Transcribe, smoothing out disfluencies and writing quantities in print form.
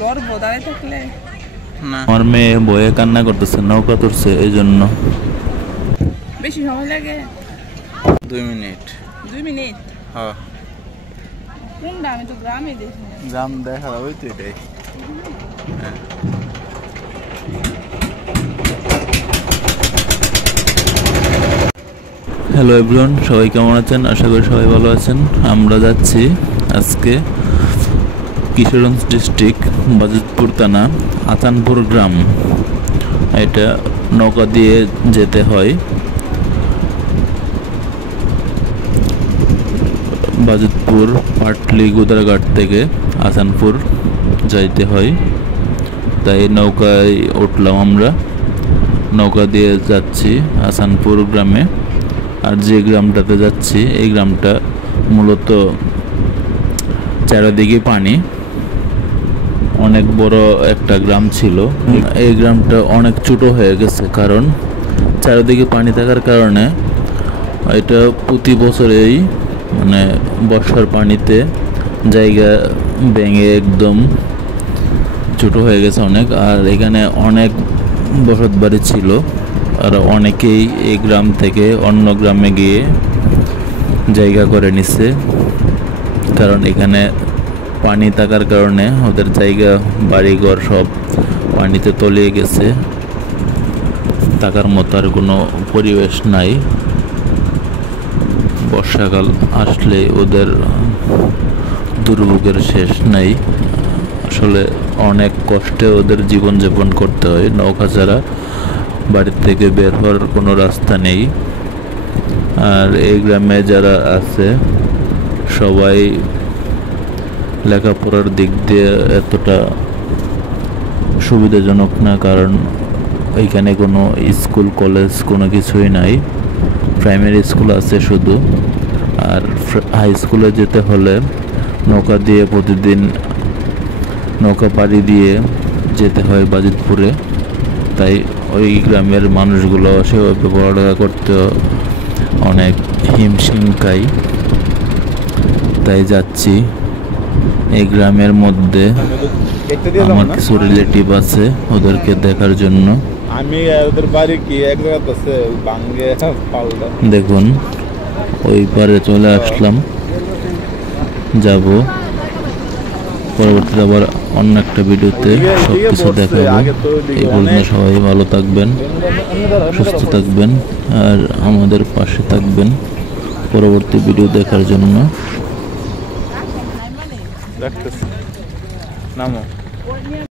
লড়বো দাঁড়িয়ে থাকলে না। আমার মেয়ে বয়ে কান্না করতেছে, নৌকা তুলছে এই জন্য। বেশি সময় লাগে? 2 মিনিট। 2 মিনিট? হ্যাঁ। কোনটা? আমি তো গ্রামে দেখি। গ্রাম দেখা যাবে তো এটাই। হ্যাঁ। হ্যালো এভরিওয়ান, সবাই কেমন আছেন? আশা করি সবাই ভালো আছেন। আমরা যাচ্ছি আজকে কিশোরগঞ্জ ডিস্ট্রিক্ট বাজিতপুর থানা আচানপুর গ্রাম। এটা নৌকা দিয়ে যেতে হয়। বাজিতপুর পাটলি গুদারঘাট থেকে আচানপুর যাইতে হয়, তাই নৌকায় উঠলাম আমরা। নৌকা দিয়ে যাচ্ছি আচানপুর গ্রামে। আর যে গ্রামটাতে যাচ্ছি এই গ্রামটা মূলত চারিদিকে পানি। অনেক বড় একটা গ্রাম ছিল, এই গ্রামটা অনেক ছোট হয়ে গেছে, কারণ চারিদিকে পানি থাকার কারণে এটা প্রতি বছরেই মানে বর্ষার পানিতে জায়গা ভেঙে একদম ছোট হয়ে গেছে অনেক। আর এখানে অনেক বসত বাড়ি ছিল, আর অনেকেই এই গ্রাম থেকে অন্য গ্রামে গিয়ে জায়গা করে নিছে, কারণ এখানে পানি থাকার কারণে ওদের জায়গা বাড়িঘর সব পানিতে তলিয়ে গেছে। থাকার মতো আর কোনো পরিবেশ নাই। বর্ষাকাল আসলে ওদের দুর্ভোগের শেষ নাই। আসলে অনেক কষ্টে ওদের জীবনযাপন করতে হয়। নৌকা ছাড়া বাড়ির থেকে বের হওয়ার কোনো রাস্তা নেই। আর এই গ্রামে যারা আছে সবাই লেখাপড়ার দিক দিয়ে এতটা সুবিধাজনক না, কারণ এখানে কোনো স্কুল কলেজ কোনো কিছুই নাই। প্রাইমারি স্কুল আছে শুধু, আর হাই স্কুলে যেতে হলে নৌকা দিয়ে প্রতিদিন নৌকা পাড়ি দিয়ে যেতে হয় বাজিতপুরে। তাই ওই গ্রামের মানুষগুলো সেভাবে পড়ালেখা করতে অনেক হিমশিম খায়। তাই যাচ্ছি এই গ্রামের মধ্যে। আমার কিছু রিলেটিভ আছে, ওদেরকে দেখার জন্য। দেখুন ওই পারে চলে আসলাম, যাব পরবর্তীতে আবার অন্য একটা ভিডিওতে সবকিছু দেখাবো। এই পর্যন্ত সবাই ভালো থাকবেন, সুস্থ থাকবেন, আর আমাদের পাশে থাকবেন পরবর্তী ভিডিও দেখার জন্য। নামো।